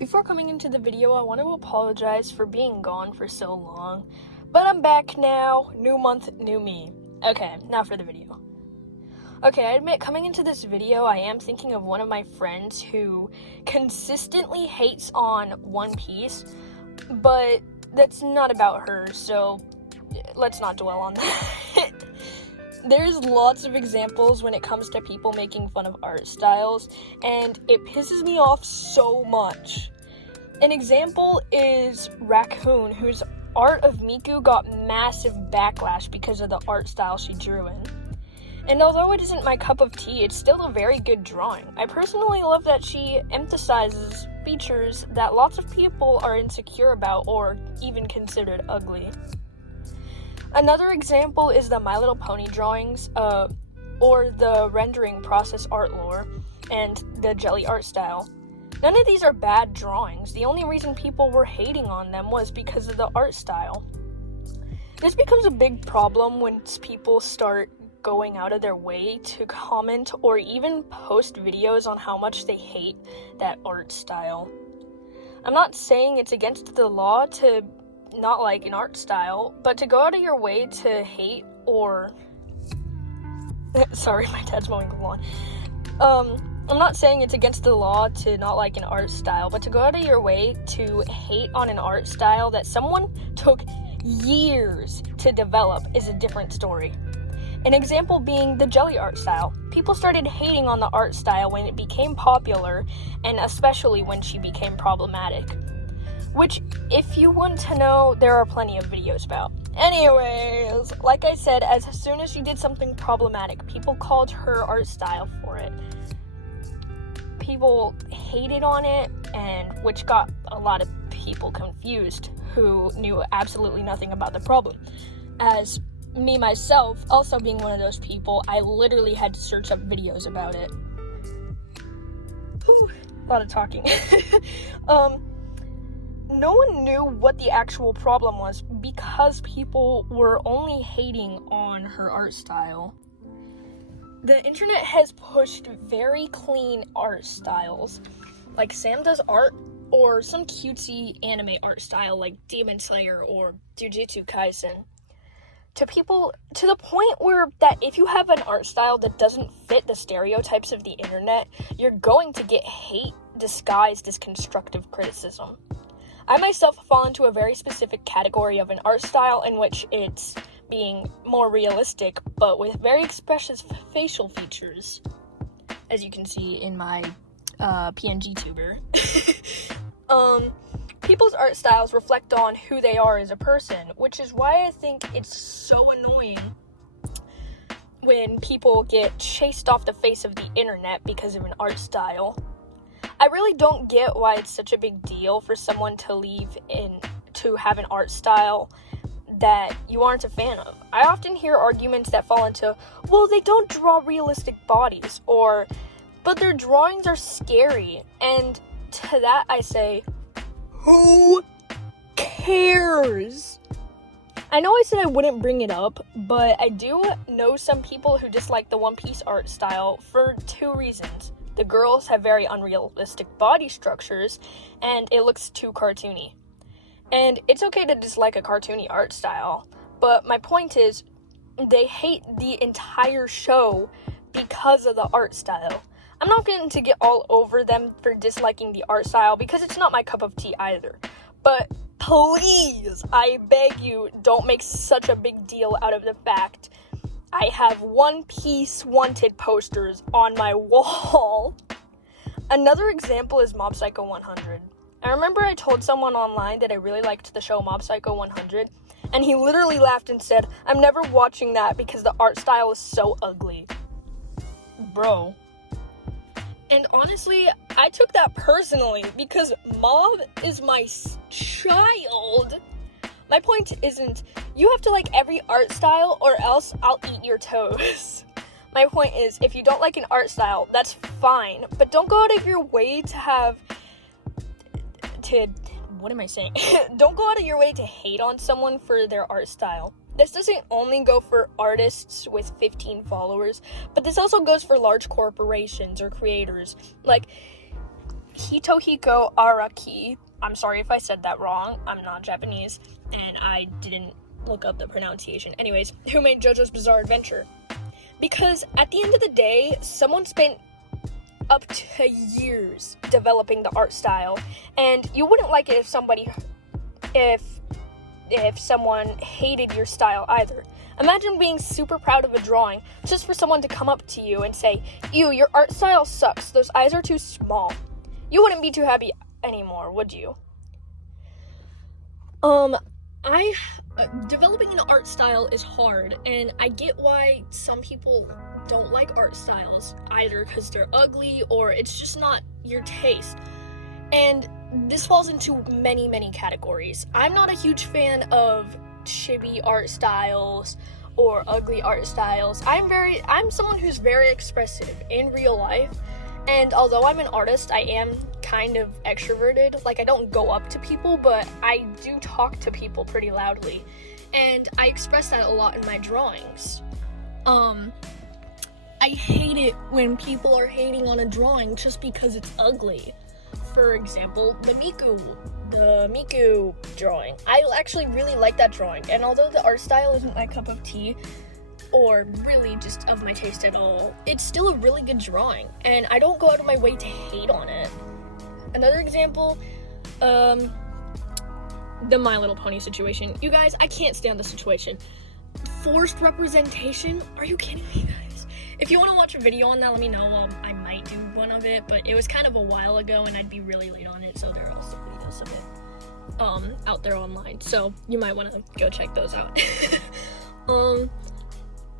Before coming into the video, I want to apologize for being gone for so long, but I'm back now. New month, new me. Okay, now for the video. Okay, I admit, coming into this video, I am thinking of one of my friends who consistently hates on One Piece, but that's not about her, so let's not dwell on that. There's lots of examples when it comes to people making fun of art styles, and it pisses me off so much. An example is Raccoon, whose art of Miku got massive backlash because of the art style she drew in. And although it isn't my cup of tea, it's still a very good drawing. I personally love that she emphasizes features that lots of people are insecure about or even considered ugly. Another example is the My Little Pony drawings, or the rendering process art lore, and the jelly art style. None of these are bad drawings. The only reason people were hating on them was because of the art style. This becomes a big problem when people start going out of their way to comment or even post videos on how much they hate that art style. I'm not saying it's against the law to not like an art style, but to go out of your way to hate or sorry, my dad's mowing the lawn. I'm not saying it's against the law to not like an art style, but to go out of your way to hate on an art style that someone took years to develop is a different story. An example being the jelly art style. People started hating on the art style when it became popular, and especially when she became problematic. Which, if you want to know, there are plenty of videos about. Anyways, like I said, as soon as she did something problematic, people called her art style for it. People hated on it, and which got a lot of people confused who knew absolutely nothing about the problem. As me, myself, also being one of those people, I literally had to search up videos about it. Whew, a lot of talking. No one knew what the actual problem was because people were only hating on her art style. The internet has pushed very clean art styles, like Sam Does Art, or some cutesy anime art style like Demon Slayer or Jujutsu Kaisen, to people to the point where that if you have an art style that doesn't fit the stereotypes of the internet, you're going to get hate disguised as constructive criticism. I myself fall into a very specific category of an art style in which it's being more realistic, but with very expressive facial features, as you can see in my PNG tuber. People's art styles reflect on who they are as a person, which is why I think it's so annoying when people get chased off the face of the internet because of an art style. I really don't get why it's such a big deal for someone to have an art style that you aren't a fan of. I often hear arguments that fall into, well, they don't draw realistic bodies, or, but their drawings are scary. And to that I say, who cares? I know I said I wouldn't bring it up, but I do know some people who dislike the One Piece art style for two reasons. The girls have very unrealistic body structures, and it looks too cartoony. And it's okay to dislike a cartoony art style, but my point is, they hate the entire show because of the art style. I'm not going to get all over them for disliking the art style because it's not my cup of tea either. But please, I beg you, don't make such a big deal out of the fact I have One Piece wanted posters on my wall. Another example is Mob Psycho 100. I remember I told someone online that I really liked the show Mob Psycho 100, and he literally laughed and said, I'm never watching that because the art style is so ugly. Bro. And honestly, I took that personally because Mob is my child. My point isn't, you have to like every art style or else I'll eat your toes. My point is, if you don't like an art style, that's fine, but don't go out of your way Don't go out of your way to hate on someone for their art style. This doesn't only go for artists with 15 followers, but this also goes for large corporations or creators. Like, Hitohiko Araki. I'm sorry if I said that wrong. I'm not Japanese, and I didn't look up the pronunciation. Anyways, who made JoJo's Bizarre Adventure? Because at the end of the day, someone spent up to years developing the art style, and you wouldn't like it if someone hated your style either. Imagine being super proud of a drawing just for someone to come up to you and say, "Ew, your art style sucks. Those eyes are too small." You wouldn't be too happy anymore, would you? Developing an art style is hard, and I get why some people don't like art styles, either because they're ugly or it's just not your taste. And this falls into many, many categories. I'm not a huge fan of chibi art styles or ugly art styles. I'm someone who's very expressive in real life, and although I'm an artist, I am kind of extroverted. Like, I don't go up to people, but I do talk to people pretty loudly, and I express that a lot in my drawings. I hate it when people are hating on a drawing just because it's ugly. For example, the Miku drawing. I actually really like that drawing, and although the art style isn't my cup of tea, or really just of my taste at all, it's still a really good drawing, and I don't go out of my way to hate on it. Another example, the My Little Pony situation. You guys, I can't stand the situation. Forced representation? Are you kidding me, guys? If you want to watch a video on that, let me know. I might do one of it, but it was kind of a while ago, and I'd be really late on it, so there are also videos of it out there online, so you might want to go check those out.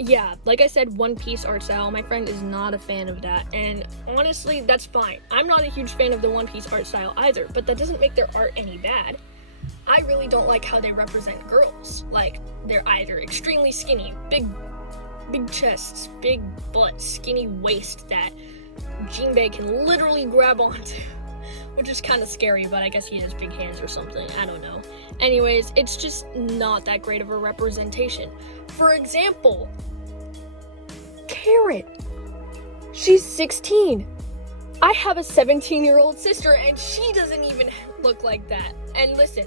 Yeah, like I said, One Piece art style, my friend is not a fan of that, and honestly, that's fine. I'm not a huge fan of the One Piece art style either, but that doesn't make their art any bad. I really don't like how they represent girls. Like, they're either extremely skinny, big chests, big butts, skinny waist that Jinbei can literally grab onto, which is kind of scary, but I guess he has big hands or something, I don't know. Anyways, it's just not that great of a representation. For example, Carrot. She's 16. I have a 17-year-old sister, and she doesn't even look like that. And listen,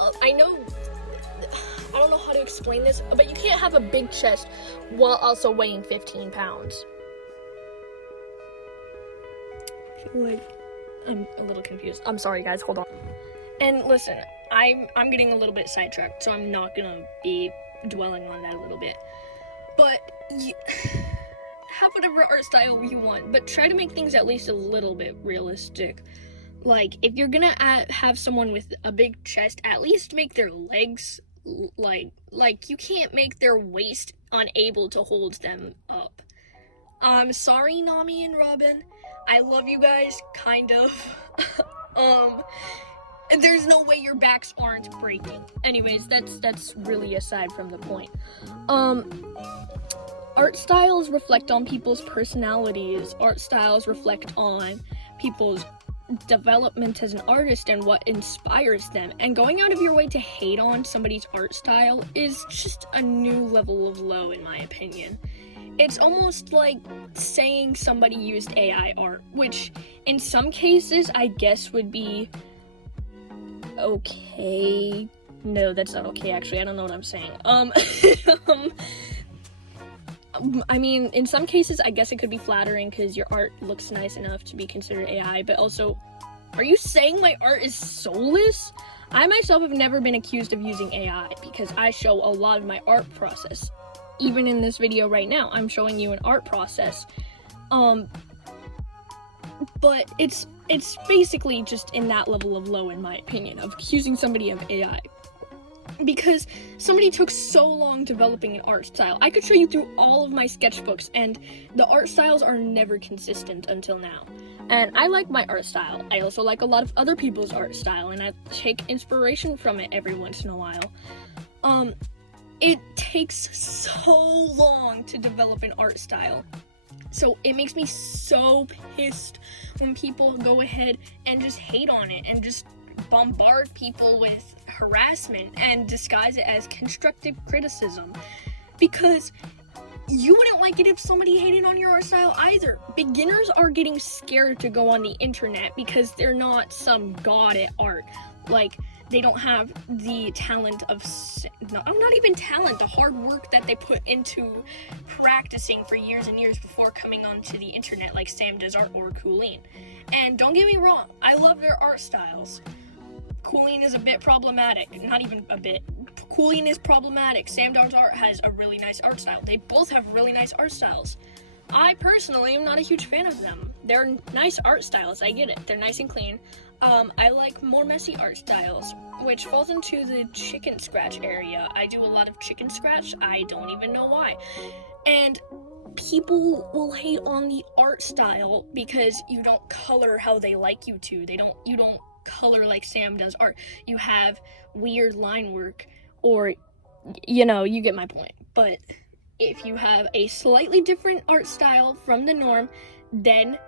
I don't know how to explain this, but you can't have a big chest while also weighing 15 pounds. Like, I'm a little confused. I'm sorry, guys, hold on. And listen, I'm getting a little bit sidetracked, so I'm not gonna be dwelling on that a little bit. But have whatever art style you want, but try to make things at least a little bit realistic. Like, if you're gonna have someone with a big chest, at least make their legs like you can't make their waist unable to hold them up. I'm sorry, Nami and Robin. I love you guys, kind of. There's no way your backs aren't breaking. Anyways, that's really aside from the point. Art styles reflect on people's personalities. Art styles reflect on people's development as an artist and what inspires them. And going out of your way to hate on somebody's art style is just a new level of low, in my opinion. It's almost like saying somebody used AI art, which in some cases I guess would be okay. No, that's not okay, actually. I don't know what I'm saying. I mean, in some cases, I guess it could be flattering because your art looks nice enough to be considered AI, but also, are you saying my art is soulless? I myself have never been accused of using AI because I show a lot of my art process. Even in this video right now, I'm showing you an art process. But it's basically just in that level of low, in my opinion, of accusing somebody of AI. Because somebody took so long developing an art style. I could show you through all of my sketchbooks, and the art styles are never consistent until now. And I like my art style. I also like a lot of other people's art style, and I take inspiration from it every once in a while. It takes so long to develop an art style. So it makes me so pissed when people go ahead and just hate on it and just bombard people with harassment and disguise it as constructive criticism. Because you wouldn't like it if somebody hated on your art style either. Beginners are getting scared to go on the internet because they're not some god at art. Like, they don't have the talent of, not even talent, the hard work that they put into practicing for years and years before coming onto the internet like Sam Does Art or Colleen. And don't get me wrong, I love their art styles. Colleen is a bit problematic, not even a bit. Colleen is problematic. Sam Does Art has a really nice art style. They both have really nice art styles. I personally am not a huge fan of them. They're nice art styles, I get it. They're nice and clean. I like more messy art styles, which falls into the chicken scratch area. I do a lot of chicken scratch. I don't even know why. And people will hate on the art style because you don't color how they like you to. You don't color like Sam Does Art. You have weird line work, or, you know, you get my point. But if you have a slightly different art style from the norm, then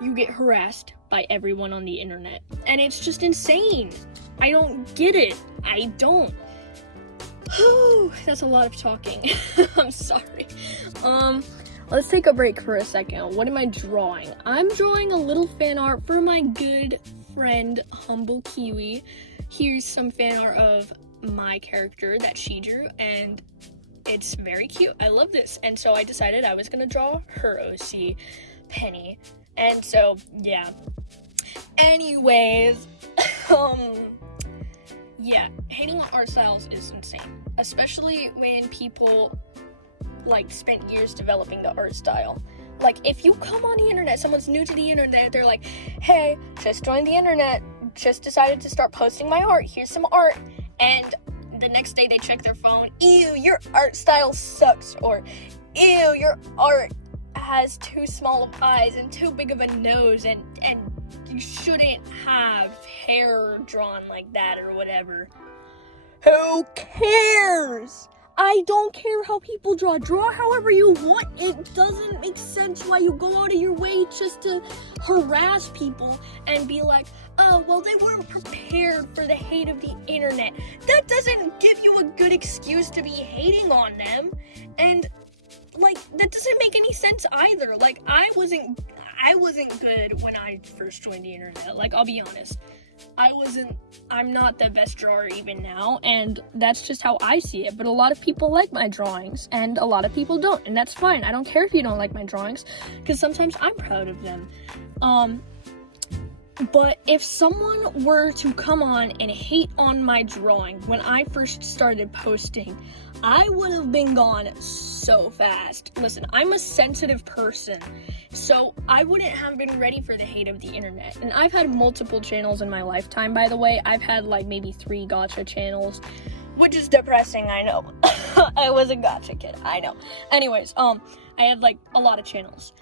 you get harassed by everyone on the internet. And it's just insane. I don't get it. I don't. That's a lot of talking. I'm sorry. Let's take a break for a second. What am I drawing? I'm drawing a little fan art for my good friend, Humble Kiwi. Here's some fan art of my character that she drew, and it's very cute. I love this. And so I decided I was gonna draw her OC, Penny. And so, yeah. Anyways, yeah, hating on art styles is insane. Especially when people, like, spent years developing the art style. Like, if you come on the internet, someone's new to the internet, they're like, hey, just joined the internet, just decided to start posting my art, here's some art, and the next day they check their phone, ew, your art style sucks, or ew, your art has too small of eyes and too big of a nose, and you shouldn't have hair drawn like that, or whatever. Who cares? I don't care how people draw. Draw however you want. It doesn't make sense why you go out of your way just to harass people and be like, oh, well, they weren't prepared for the hate of the internet. That doesn't give you a good excuse to be hating on them. And, like, that doesn't make any sense either. Like, I wasn't good when I first joined the internet. Like, I'll be honest. I'm not the best drawer even now, and that's just how I see it. But a lot of people like my drawings, and a lot of people don't, and that's fine. I don't care if you don't like my drawings, because sometimes I'm proud of them. But if someone were to come on and hate on my drawing when I first started posting, I would have been gone so fast. Listen, I'm a sensitive person, so I wouldn't have been ready for the hate of the internet. And I've had multiple channels in my lifetime, by the way. I've had like maybe 3 gacha channels, which is depressing, I know. I was a gacha kid, I know. Anyways, I had like a lot of channels.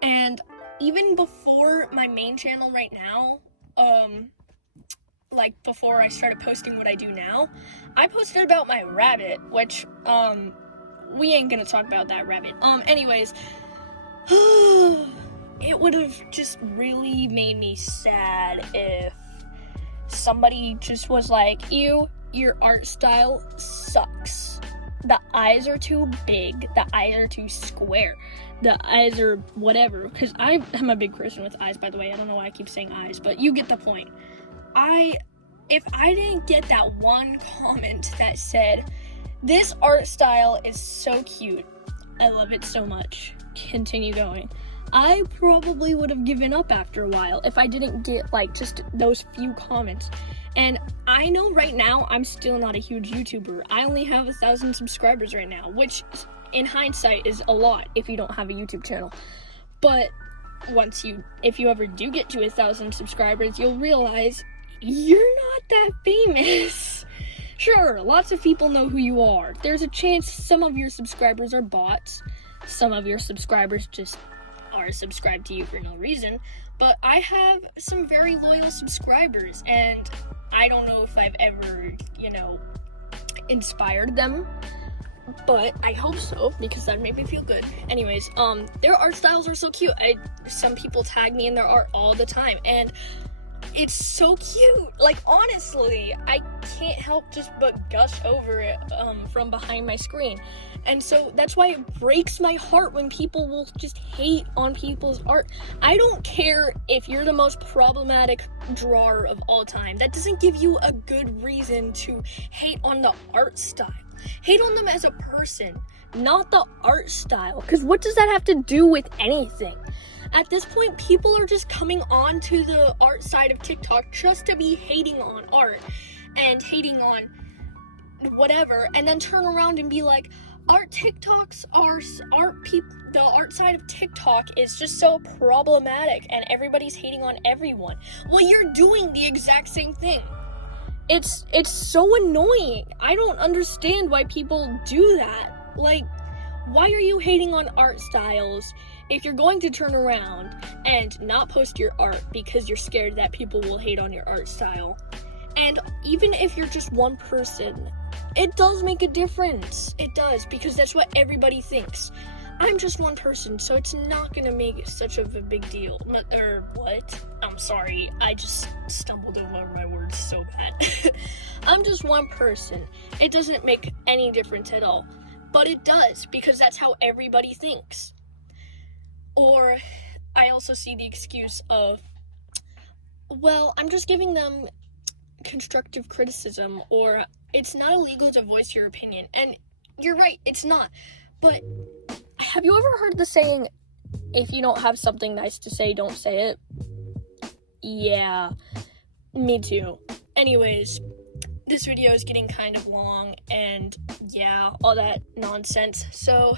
And even before my main channel right now, like before I started posting what I do now, I posted about my rabbit, which, we ain't gonna talk about that rabbit. Anyways, it would have just really made me sad if somebody just was like, ew, your art style sucks. The eyes are too big, the eyes are too square, the eyes are whatever, because I am a big person with eyes, by the way. I don't know why I keep saying eyes, but you get the point. If I didn't get that one comment that said, this art style is so cute, I love it so much, continue going, I probably would have given up after a while if I didn't get like just those few comments. And I know right now I'm still not a huge YouTuber. I only have 1,000 subscribers right now, which in hindsight is a lot if you don't have a YouTube channel. But if you ever do get to 1,000 subscribers, you'll realize you're not that famous. Sure, lots of people know who you are. There's a chance some of your subscribers are bots. Some of your subscribers just are subscribed to you for no reason. But I have some very loyal subscribers, and I don't know if I've ever, inspired them. But I hope so, because that made me feel good. Anyways, their art styles are so cute. Some people tag me in their art all the time, and It's so cute. Like, honestly, I can't help just but gush over it from behind my screen. And so that's why it breaks my heart when people will just hate on people's art. I don't care if you're the most problematic drawer of all time. That doesn't give you a good reason to hate on the art style. Hate on them as a person, not the art style. Because what does that have to do with anything? At this point, people are just coming on to the art side of TikTok just to be hating on art and hating on whatever, and then turn around and be like, the art side of TikTok is just so problematic and everybody's hating on everyone. Well, you're doing the exact same thing. It's so annoying. I don't understand why people do that. Like, why are you hating on art styles if you're going to turn around and not post your art because you're scared that people will hate on your art style? And even if you're just one person, it does make a difference. It does, because that's what everybody thinks. I'm just one person, so it's not gonna make such of a big deal. What? I'm sorry, I just stumbled over my words so bad. I'm just one person. It doesn't make any difference at all. But it does, because that's how everybody thinks. Or I also see the excuse of, well, I'm just giving them constructive criticism, or it's not illegal to voice your opinion. And you're right, it's not. But have you ever heard the saying, if you don't have something nice to say, don't say it? Yeah, me too. Anyways, this video is getting kind of long, and yeah, all that nonsense. So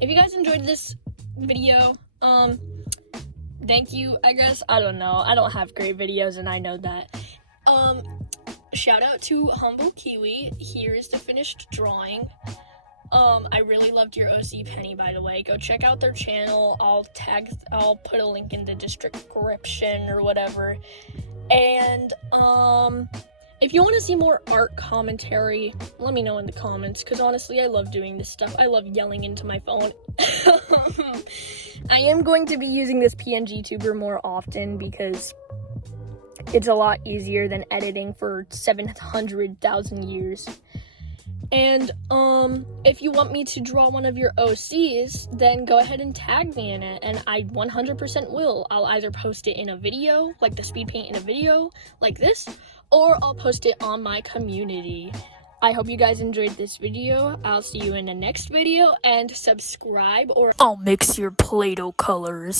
if you guys enjoyed this video, thank you, I guess. I don't know, I don't have great videos, and I know that. Shout out to Humble Kiwi. Here's the finished drawing. I really loved your OC Penny, by the way. Go check out their channel. I'll put a link in the description or whatever. And if you want to see more art commentary, let me know in the comments, because honestly, I love doing this stuff. I love yelling into my phone. I am going to be using this PNG tuber more often, because it's a lot easier than editing for 700,000 years. And if you want me to draw one of your OCs, then go ahead and tag me in it, and I 100% will. I'll either post it in a video, like the speed paint in a video like this, or I'll post it on my community. I hope you guys enjoyed this video. I'll see you in the next video, and subscribe, or I'll mix your Play-Doh colors.